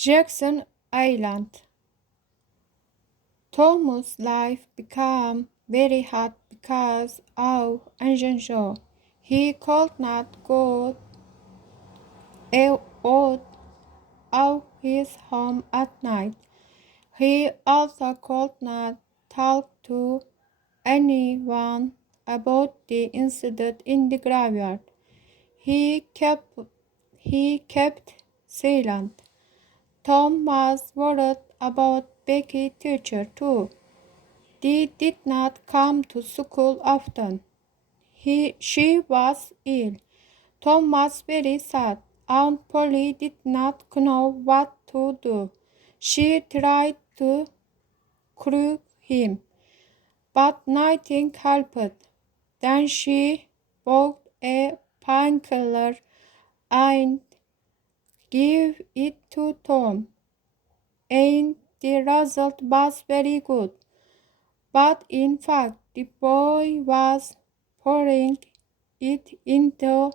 Jackson Island. Tom's life became very hard because of Anjanjo. He could not go out of his home at night. He also could not talk to anyone about the incident in the graveyard. He kept he kept silent. Tom was worried about Becky's teacher too. They did not come to school often. She was ill. Tom was very sad. Aunt Polly did not know what to do. She tried to cure him, but nothing helped. Then she bought a painkiller and gave it to Tom, and the result was very good. But in fact, the boy was pouring it into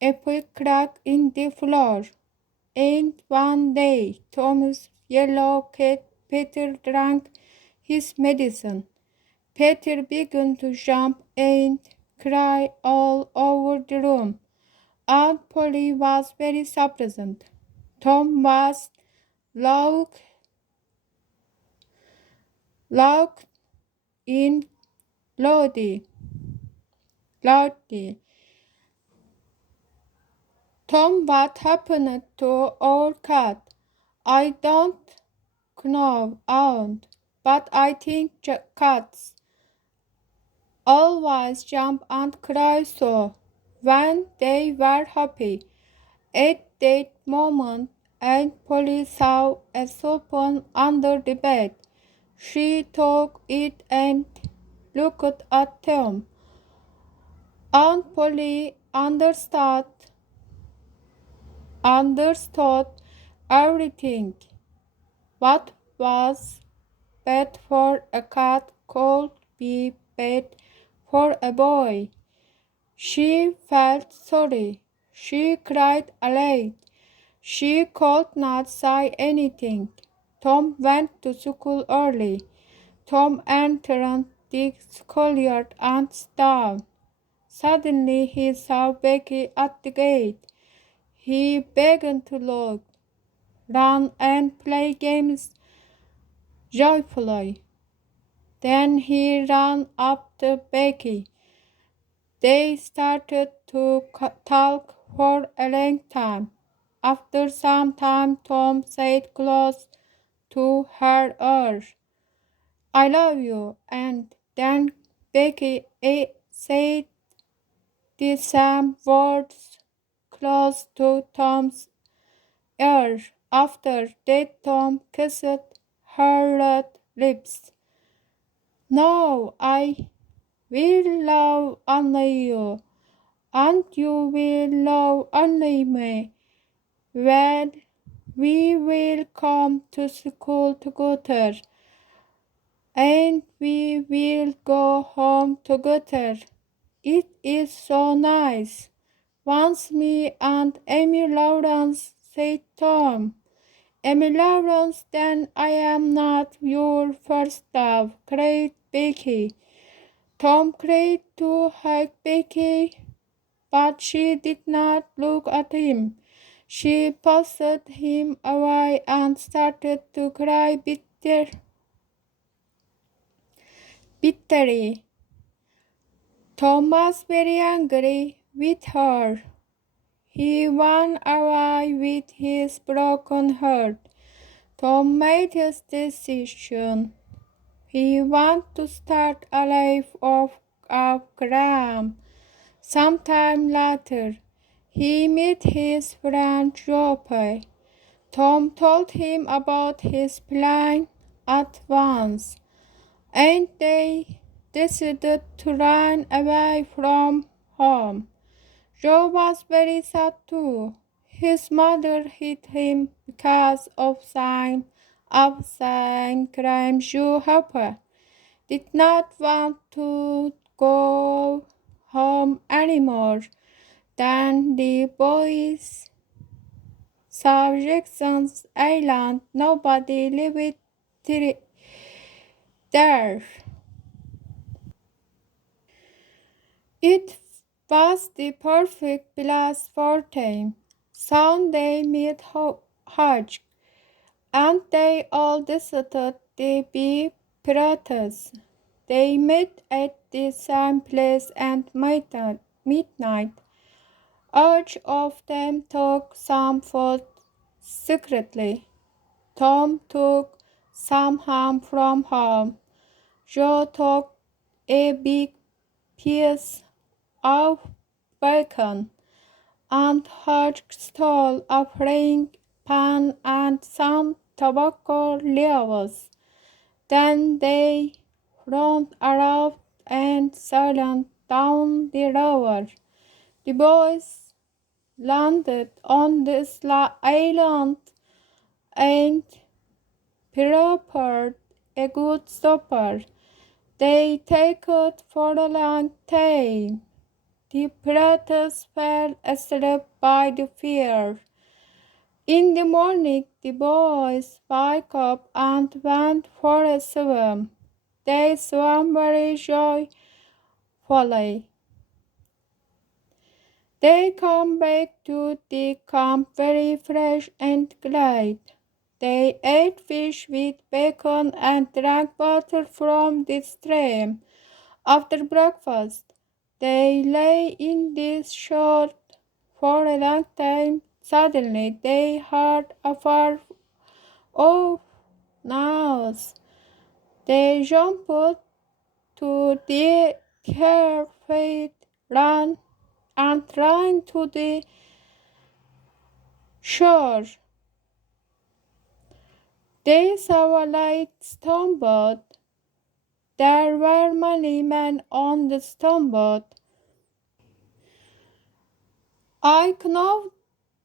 a quick crack in the floor. And one day, Tom's yellow cat Peter drank his medicine. Peter began to jump and cry all over the room. Aunt Polly was very surprised. Tom was locked in Lodi. Tom, what happened to our cat? I don't know, Aunt, but I think cats always jump and cry so when they were happy. At that moment, Aunt Polly saw a spoon under the bed. She took it and looked at Tom. Aunt Polly understood everything. What was bad for a cat could be bad for a boy. She felt sorry. She cried aloud. She could not say anything. Tom went to school early. Tom entered the schoolyard and stopped. Suddenly he saw Becky at the gate. He began to look, run, and play games joyfully. Then he ran up to Becky. They started to talk for a long time. After some time, Tom said close to her ear, I love you. And then Becky said the same words close to Tom's ear. After that, Tom kissed her red lips. No, I will love only you, and you will love only me. Well, we will come to school together, and we will go home together. It is so nice. Once me and Amy Lawrence, said Tom. Amy Lawrence, then I am not your first love, cried Becky. Tom cried to hug Becky, but she did not look at him. She pushed him away and started to cry bitterly. Tom was very angry with her. He went away with his broken heart. Tom made his decision. He wanted to start a life of crime. Sometime later, he met his friend Joppe. Tom told him about his plan at once, and they decided to run away from home. Joe was very sad too. His mother hit him because of same crime Joe Harper did not want to go home anymore. Then the boys South Jackson's Island. Nobody lived there. It was the perfect place for them. Soon they met Hodge, and they all decided to be pirates. They met at the same place at midnight. Each of them took some food secretly. Tom took some ham from home. Joe took a big piece of bacon, and Hodge stole a frying pan and some tobacco leaves. Then they roamed around and sailed down the river. The boys landed on this island and prepared a good supper. They take it for a long time. The pirates fell asleep by the fire. In the morning, the boys woke up and went for a swim. They swam very joyfully. They come back to the camp very fresh and glad. They ate fish with bacon and drank water from the stream. After breakfast, they lay in the shade for a long time. Suddenly, they heard a far off noise. They jumped to their feet, ran to the shore. They saw a light steamboat. There were many men on the steamboat. I know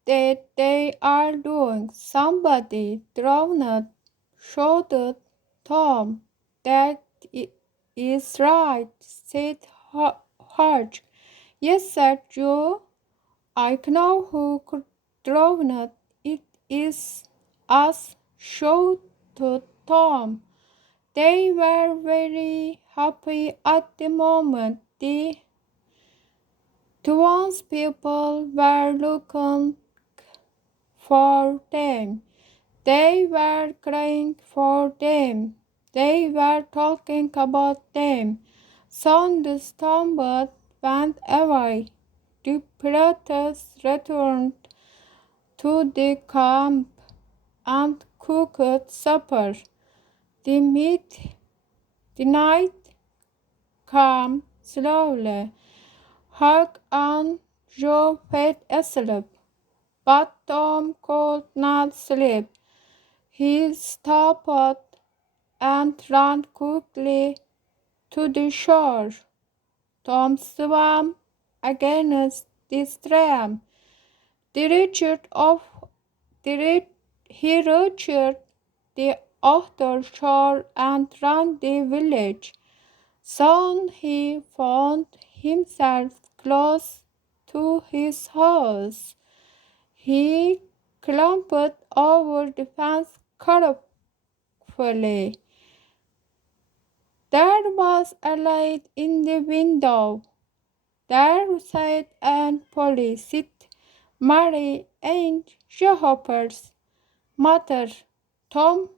that they are doing. Somebody drowned, shouted Tom. That is right, said Hodge. Yes, said Joe. I know who could drown it. It is us, shouted Tom. They were very happy at the moment. The townspeople were looking for them. They were crying for them. They were talking about them. Soon the steamboat went away. The pirates returned to the camp and cooked supper. The night came slowly. Huck and Joe fell asleep, but Tom could not sleep. He stopped and ran quickly to the shore. Tom swam against the stream. The reached of the he reached the outer shore and ran the village. Soon he found himself close to his house. He climbed over the fence carefully. There was a light in the window. There sat Aunt Polly, Mary, and Jehopper's mother. Tom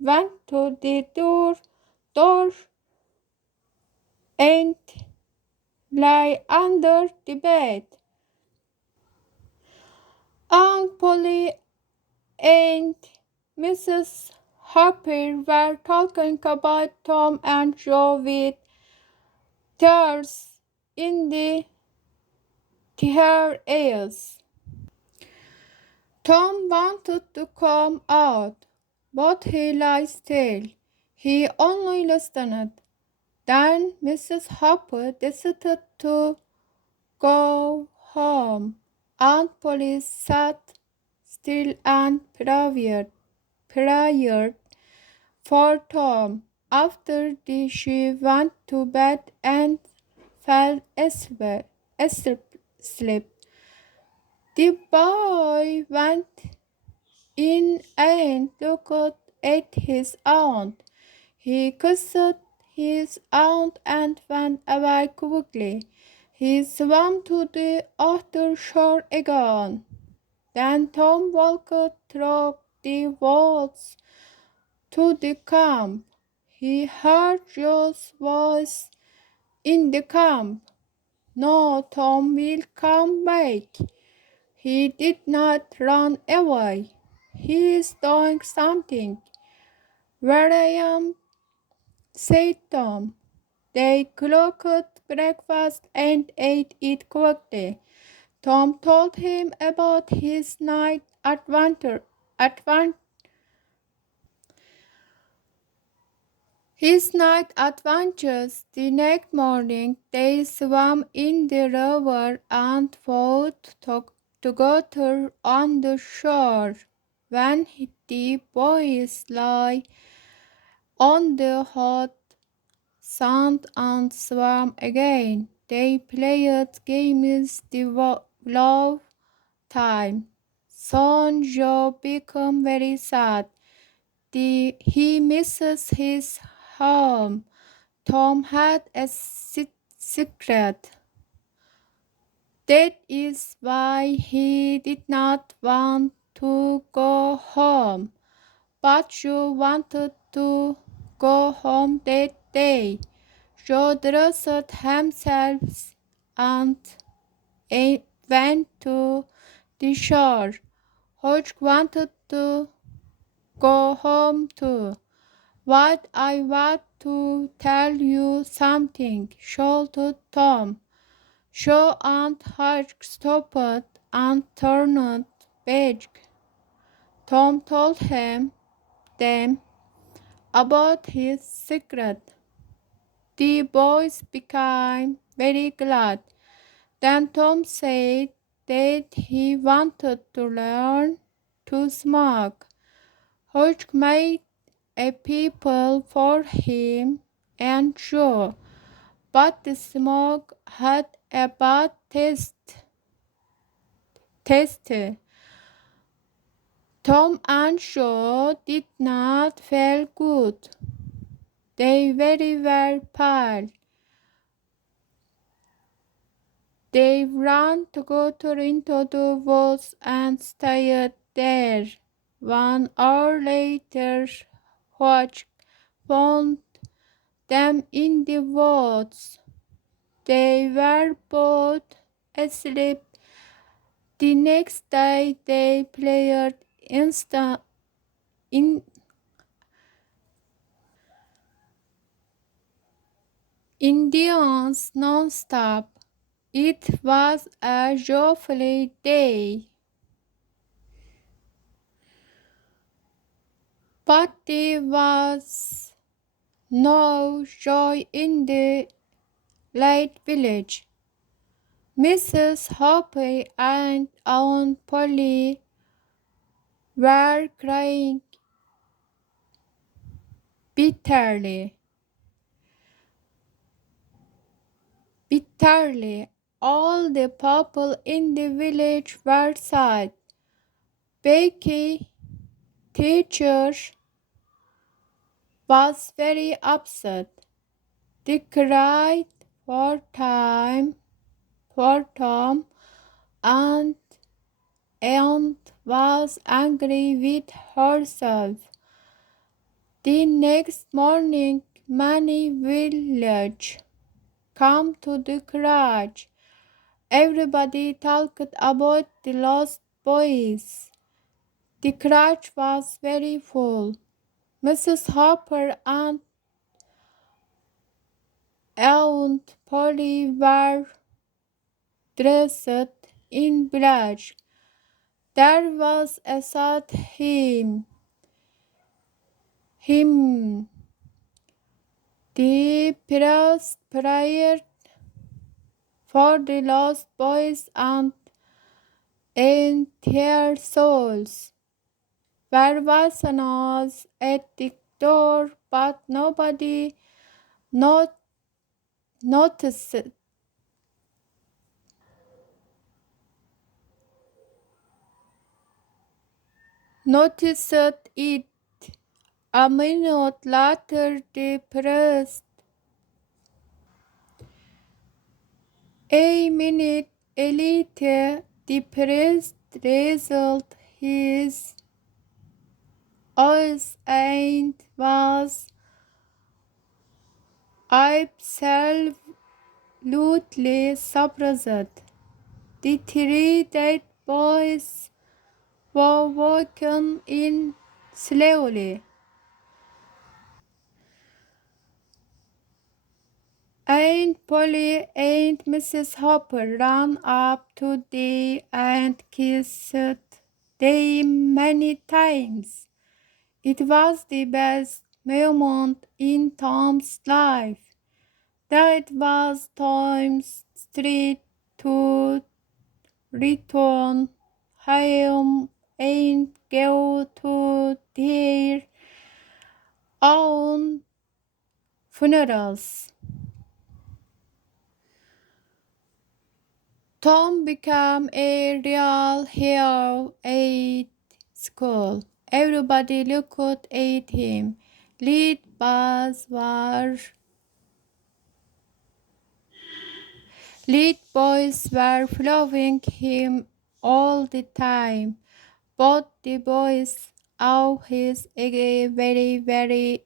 went to the door and lay under the bed. Aunt Polly and Mrs. Harper were talking about Tom and Joe with tears in their eyes. Tom wanted to come out, but he lay still. He only listened. Then Mrs. Harper decided to go home. Aunt Polly sat still and prayed for Tom. After she went to bed and fell asleep. The boy went in and looked at his aunt. He kissed his aunt and went away quickly. He swam to the other shore again. Then Tom walked through the woods to the camp. He heard Joe's voice in the camp. No, Tom will come back. He did not run away. He is doing something. Where I am, said Tom. They cooked breakfast and ate it quickly. Tom told him about advent- his night adventures. The next morning, they swam in the river and fought together on the shore. When the boys lay on the hot sand and swam again, they played games the love time. Soon Joe became very sad. He misses his home. Tom had a secret. That is why he did not want to go home. But Joe wanted to go home that day. Joe dressed himself and went to the shore. Hodge wanted to go home too. What I want to tell you something, shouted Tom. Joe and Hodge stopped and turned back. Tom told them about his secret. The boys became very glad. Then Tom said that he wanted to learn to smoke. Hodge made a people for him and Joe, but the smoke had a bad taste. Tom and Joe did not feel good. They very were pale. They ran together into the woods and stayed there. 1 hour later, Hodge found them in the woods. They were both asleep. The next day they played in Indians non-stop. It was a joyful day, but there was no joy in the light village. Mrs. Hoppe and Aunt Polly were crying bitterly. Bitterly, all the people in the village were sad. Becky, teacher, was very upset. They cried for Tom, and Aunt was angry with herself. The next morning, many village came to the garage. Everybody talked about the lost boys. The garage was very full. Mrs. Hopper and Aunt Polly were dressed in black. There was a sad hymn. The priest prayed for the lost boys and their souls. There was a noise at the door, but nobody not noticed. noticed it. A minute later, the priest. A minute later, the priest raised his eyes and was absolutely surprised. The three dead boys were walking in slowly. Aunt Polly and Mrs. Hopper ran up to them and kissed them many times. It was the best moment in Tom's life. That was Tom's street to return home and go to their own funerals. Tom became a real hero at school. Everybody looked at him. Lead boys were Lead boys were following him all the time. Both the boys always very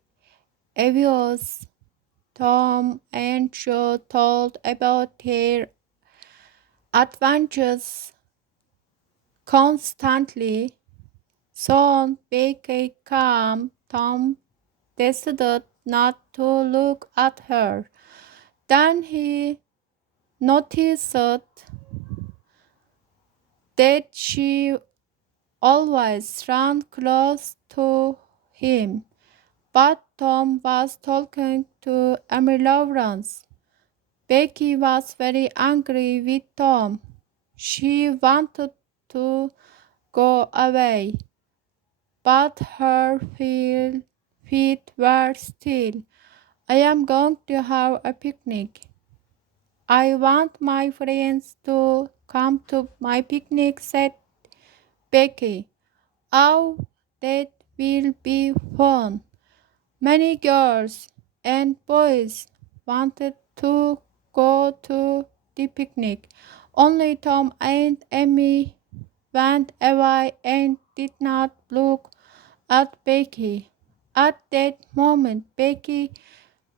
obvious. Tom and Joe told about their adventures constantly. Soon Becky came. Tom decided not to look at her. Then he noticed that she always ran close to him. But Tom was talking to Emily Lawrence. Becky was very angry with Tom. She wanted to go away, but her feet were still. I am going to have a picnic. I want my friends to come to my picnic, said Becky. Oh, that will be fun. Many girls and boys wanted to go to the picnic. Only Tom and Amy went away and did not look at Becky. At that moment, Becky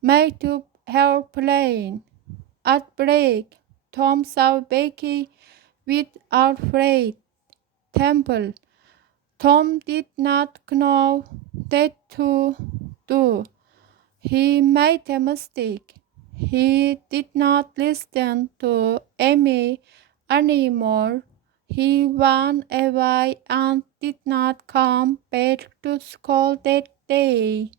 made up her plan. At break, Tom saw Becky with Alfred Temple. Tom did not know what to do. He made a mistake. He did not listen to Amy anymore. He ran away and did not come back to school that day.